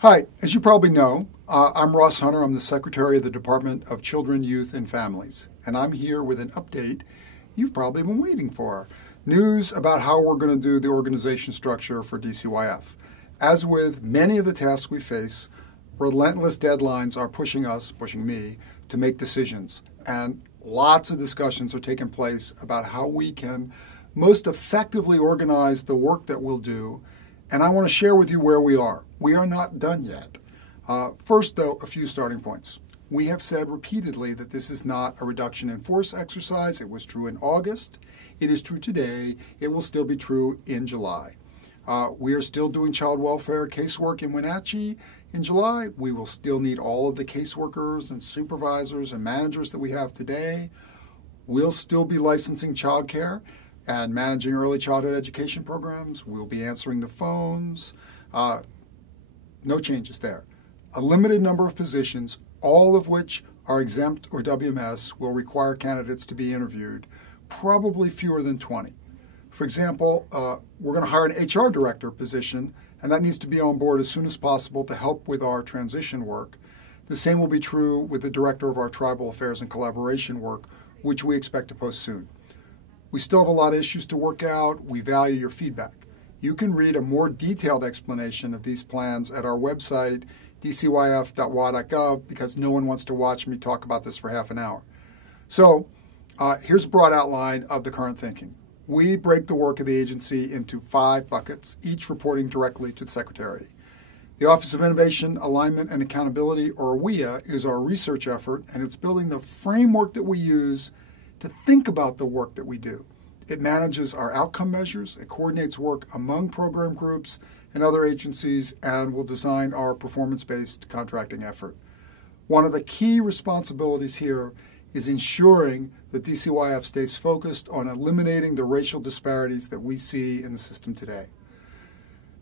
Hi, as you probably know, I'm Ross Hunter. I'm the Secretary of the Department of Children, Youth, and Families, and I'm here with an update you've probably been waiting for. News about how we're going to do the organization structure for DCYF. As with many of the tasks we face, relentless deadlines are pushing me, to make decisions, and lots of discussions are taking place about how we can most effectively organize the work that we'll do. And I want to share with you where we are. We are not done yet. First, though, a few starting points. We have said repeatedly that this is not a reduction in force exercise. It was true in August. It is true today. It will still be true in July. We are still doing child welfare casework in Wenatchee in July. We will still need all of the caseworkers and supervisors and managers that we have today. We'll still be licensing childcare and managing early childhood education programs. We'll be answering the phones. No changes there. A limited number of positions, all of which are exempt or WMS, will require candidates to be interviewed, probably fewer than 20. For example, we're going to hire an HR director position, and that needs to be on board as soon as possible to help with our transition work. The same will be true with the director of our tribal affairs and collaboration work, which we expect to post soon. We still have a lot of issues to work out. We value your feedback. You can read a more detailed explanation of these plans at our website, dcyf.wa.gov, because no one wants to watch me talk about this for half an hour. So here's a broad outline of the current thinking. We break the work of the agency into 5 buckets, each reporting directly to the Secretary. The Office of Innovation, Alignment, and Accountability, or WIA, is our research effort, and it's building the framework that we use to think about the work that we do. It manages our outcome measures, it coordinates work among program groups and other agencies, and will design our performance-based contracting effort. One of the key responsibilities here is ensuring that DCYF stays focused on eliminating the racial disparities that we see in the system today.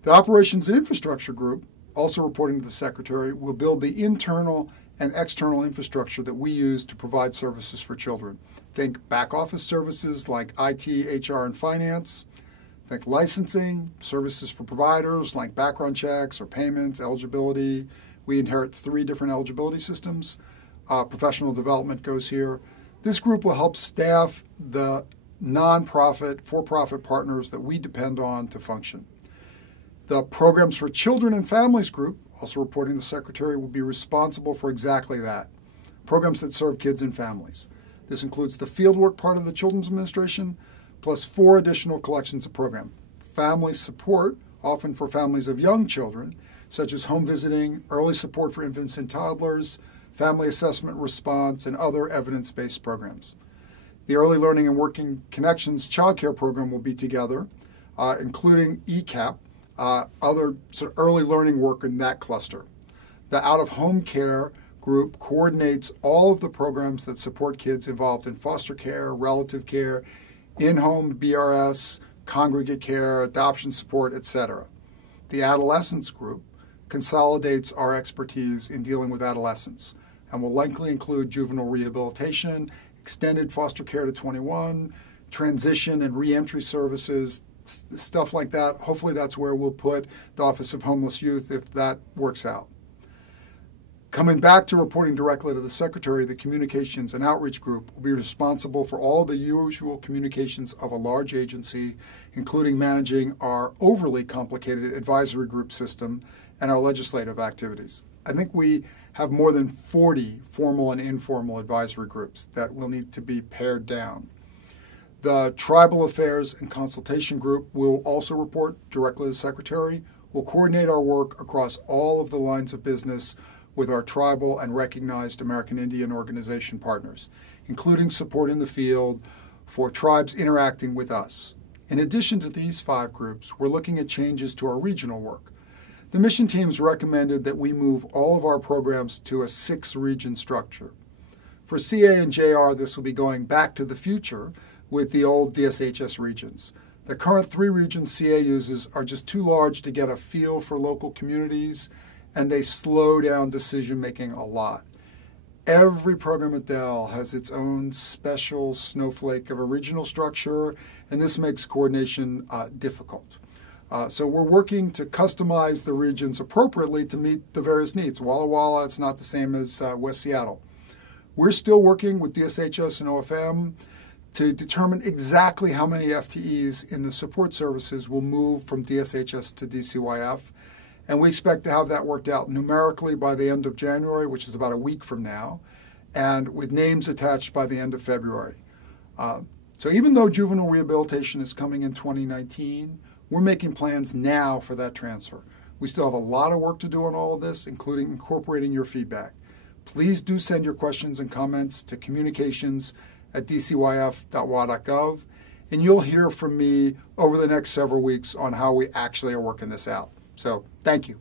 The Operations and Infrastructure Group, also reporting to the Secretary, will build the internal and external infrastructure that we use to provide services for children. Think back office services like IT, HR, and finance. Think licensing, services for providers like background checks or payments, eligibility. We inherit 3 different eligibility systems. Professional development goes here. This group will help staff the nonprofit, for-profit partners that we depend on to function. The Programs for Children and Families group, also reporting to the Secretary, will be responsible for exactly that. Programs that serve kids and families. This includes the fieldwork part of the Children's Administration, plus 4 additional collections of program. Family support, often for families of young children, such as home visiting, early support for infants and toddlers, family assessment response, and other evidence-based programs. The Early Learning and Working Connections Child Care Program will be together, including ECAP, other sort of early learning work in that cluster. The Out-of-Home Care group coordinates all of the programs that support kids involved in foster care, relative care, in-home BRS, congregate care, adoption support, etc. The Adolescents group consolidates our expertise in dealing with adolescents and will likely include juvenile rehabilitation, extended foster care to 21, transition and reentry services, stuff like that. Hopefully that's where we'll put the Office of Homeless Youth if that works out. Coming back to reporting directly to the Secretary, the Communications and Outreach Group will be responsible for all the usual communications of a large agency, including managing our overly complicated advisory group system and our legislative activities. I think we have more than 40 formal and informal advisory groups that will need to be pared down. The Tribal Affairs and Consultation Group will also report directly to the Secretary. We'll coordinate our work across all of the lines of business with our tribal and recognized American Indian organization partners, including support in the field for tribes interacting with us. In addition to these 5 groups, we're looking at changes to our regional work. The mission teams recommended that we move all of our programs to a 6-region structure. For CA and JR, this will be going back to the future with the old DSHS regions. The current 3 regions CA uses are just too large to get a feel for local communities, and they slow down decision-making a lot. Every program at Dell has its own special snowflake of a regional structure, and this makes coordination difficult. So we're working to customize the regions appropriately to meet the various needs. Walla Walla, it's not the same as West Seattle. We're still working with DSHS and OFM to determine exactly how many FTEs in the support services will move from DSHS to DCYF. And we expect to have that worked out numerically by the end of January, which is about a week from now, and with names attached by the end of February. So even though juvenile rehabilitation is coming in 2019, we're making plans now for that transfer. We still have a lot of work to do on all of this, including incorporating your feedback. Please do send your questions and comments to communications@dcyf.wa.gov, and you'll hear from me over the next several weeks on how we actually are working this out. So thank you.